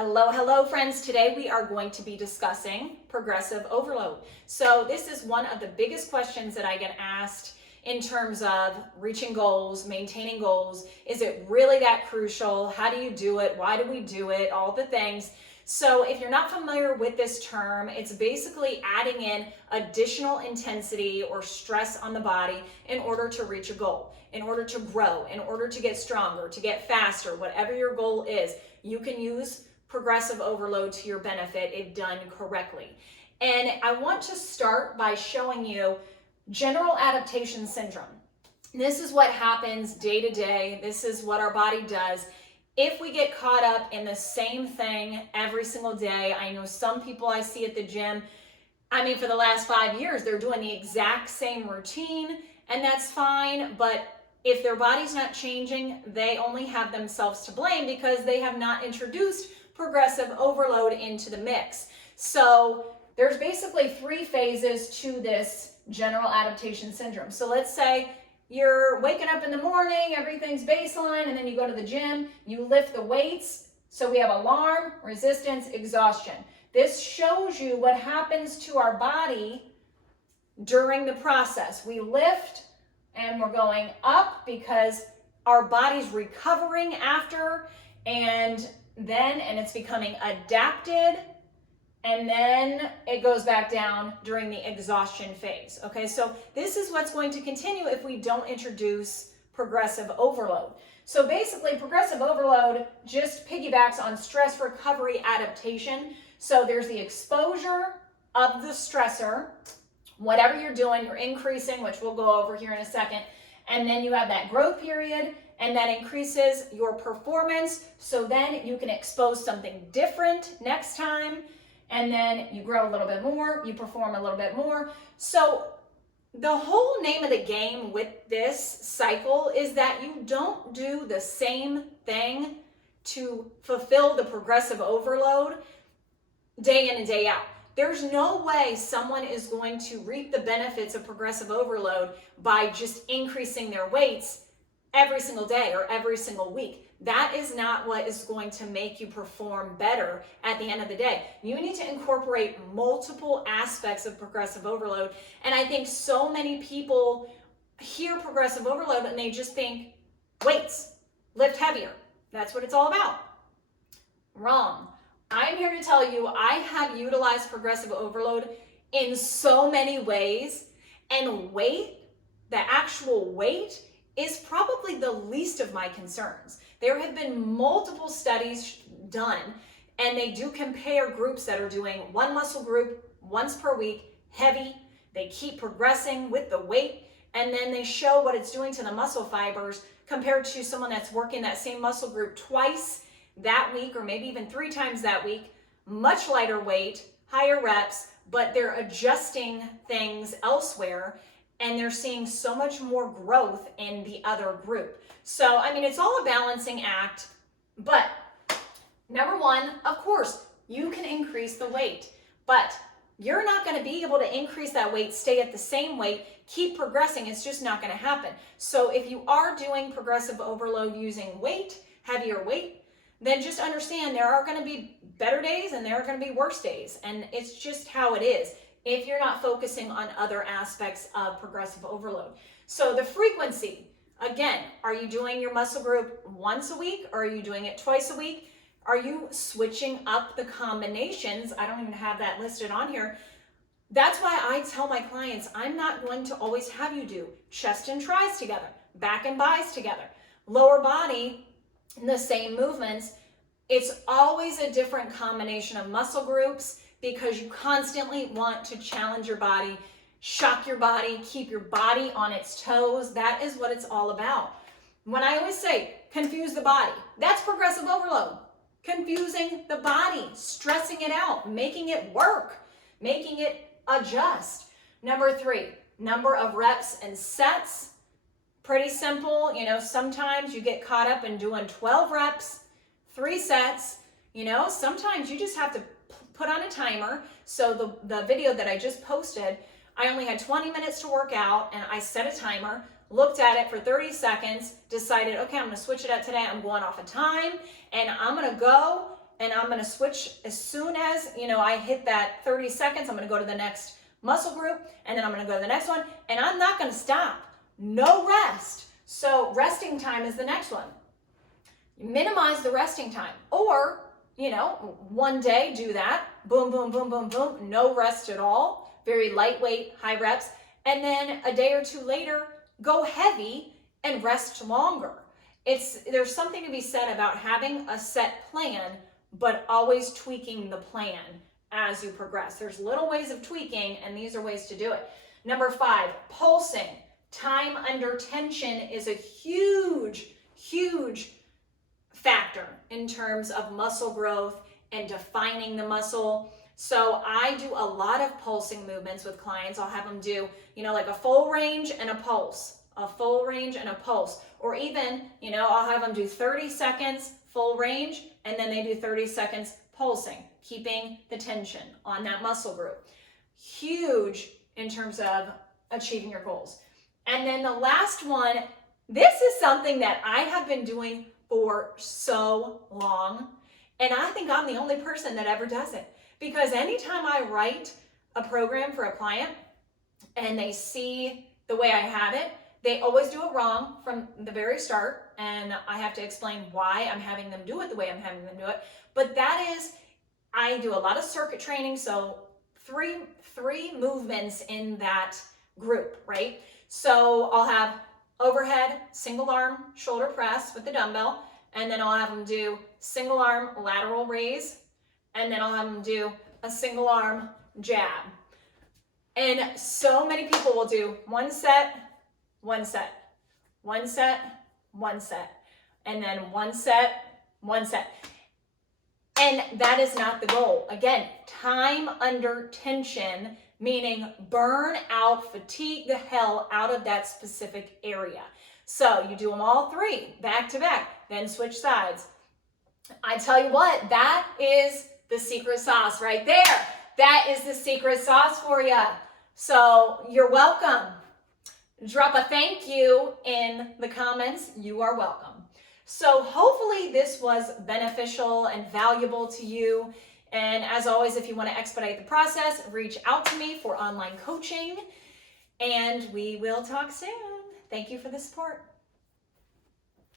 Hello friends. Today we are going to be discussing progressive overload. So this is one of the biggest questions that I get asked in terms of reaching goals, maintaining goals. Is it really that crucial? How do you do it? Why do we do it? All the things. So if you're not familiar with this term, it's basically adding in additional intensity or stress on the body in order to reach a goal, in order to grow, in order to get stronger, to get faster, whatever your goal is. You can use progressive overload to your benefit if done correctly. And I want to start by showing you general adaptation syndrome. This is what happens day to day. This is what our body does. If we get caught up in the same thing every single day, I know some people I see at the gym, for the last 5 years, they're doing the exact same routine, and that's fine, but if their body's not changing, they only have themselves to blame because they have not introduced progressive overload into the mix. So there's basically 3 phases to this general adaptation syndrome. So let's say you're waking up in the morning, everything's baseline, and then you go to the gym, you lift the weights. So we have alarm, resistance, exhaustion. This shows you what happens to our body during the process. We lift and we're going up because our body's recovering after, and it's becoming adapted, and then it goes back down during the exhaustion phase. Okay, so this is what's going to continue if we don't introduce progressive overload. So basically, progressive overload just piggybacks on stress recovery adaptation. So there's the exposure of the stressor, whatever you're doing, you're increasing, which we'll go over here in a second, and then you have that growth period, and that increases your performance, so then you can expose something different next time, and then you grow a little bit more, you perform a little bit more. So the whole name of the game with this cycle is that you don't do the same thing to fulfill the progressive overload day in and day out. There's no way someone is going to reap the benefits of progressive overload by just increasing their weights every single day or every single week. That is not what is going to make you perform better at the end of the day. You need to incorporate multiple aspects of progressive overload. And I think so many people hear progressive overload and they just think weights, lift heavier. That's what it's all about. Wrong. I'm here to tell you I have utilized progressive overload in so many ways, and weight, the actual weight, is probably the least of my concerns. There have been multiple studies done, and they do compare groups that are doing one muscle group once per week, heavy. They keep progressing with the weight, and then they show what it's doing to the muscle fibers compared to someone that's working that same muscle group twice that week, or maybe even 3 times that week, much lighter weight, higher reps, but they're adjusting things elsewhere, and they're seeing so much more growth in the other group. So, it's all a balancing act, but number 1, of course, you can increase the weight, but you're not going to be able to increase that weight, stay at the same weight, keep progressing. It's just not going to happen. So if you are doing progressive overload using weight, heavier weight, then just understand there are going to be better days and there are going to be worse days. And it's just how it is if you're not focusing on other aspects of progressive overload. So the frequency, again, are you doing your muscle group once a week, or are you doing it twice a week? Are you switching up the combinations? I don't even have that listed on here. That's why I tell my clients, I'm not going to always have you do chest and tris together, back and bis together, lower body, the same movements. It's always a different combination of muscle groups because you constantly want to challenge your body, shock your body, keep your body on its toes. That is what it's all about. When I always say confuse the body, that's progressive overload. Confusing the body, stressing it out, making it work, making it adjust. Number 3, number of reps and sets. Pretty simple. Sometimes you get caught up in doing 12 reps, 3 sets. Sometimes you just have to put on a timer. So the video that I just posted, I only had 20 minutes to work out, and I set a timer, looked at it for 30 seconds, decided, okay, I'm going to switch it up today. I'm going off a time, and I'm going to go and I'm going to switch as soon as, I hit that 30 seconds. I'm going to go to the next muscle group, and then I'm going to go to the next one, and I'm not going to stop. No rest. So resting time is the next one. Minimize the resting time. Or, one day do that. Boom, boom, boom, boom, boom. No rest at all. Very lightweight, high reps. And then a day or two later, go heavy and rest longer. There's something to be said about having a set plan, but always tweaking the plan as you progress. There's little ways of tweaking, and these are ways to do it. Number 5, pulsing. Time under tension is a huge, huge factor in terms of muscle growth and defining the muscle. So I do a lot of pulsing movements with clients. I'll have them do, like a full range and a pulse, a full range and a pulse. Or even, I'll have them do 30 seconds full range, and then they do 30 seconds pulsing, keeping the tension on that muscle group. Huge in terms of achieving your goals. And then the last one, this is something that I have been doing for so long, and I think I'm the only person that ever does it, because anytime I write a program for a client and they see the way I have it, they always do it wrong from the very start, and I have to explain why I'm having them do it the way I'm having them do it. But that is, I do a lot of circuit training, so three movements in that group, right? So I'll have overhead single arm shoulder press with the dumbbell, and then I'll have them do single arm lateral raise, and then I'll have them do a single arm jab. And so many people will do one set, one set, one set, one set, and then one set, one set. And that is not the goal. Again, time under tension, meaning burn out, fatigue the hell out of that specific area. So you do them all 3 back to back, then switch sides. I tell you what, that is the secret sauce right there. That is the secret sauce for you. So you're welcome. Drop a thank you in the comments. You are welcome. So hopefully this was beneficial and valuable to you. And as always, if you want to expedite the process, reach out to me for online coaching, and we will talk soon. Thank you for the support.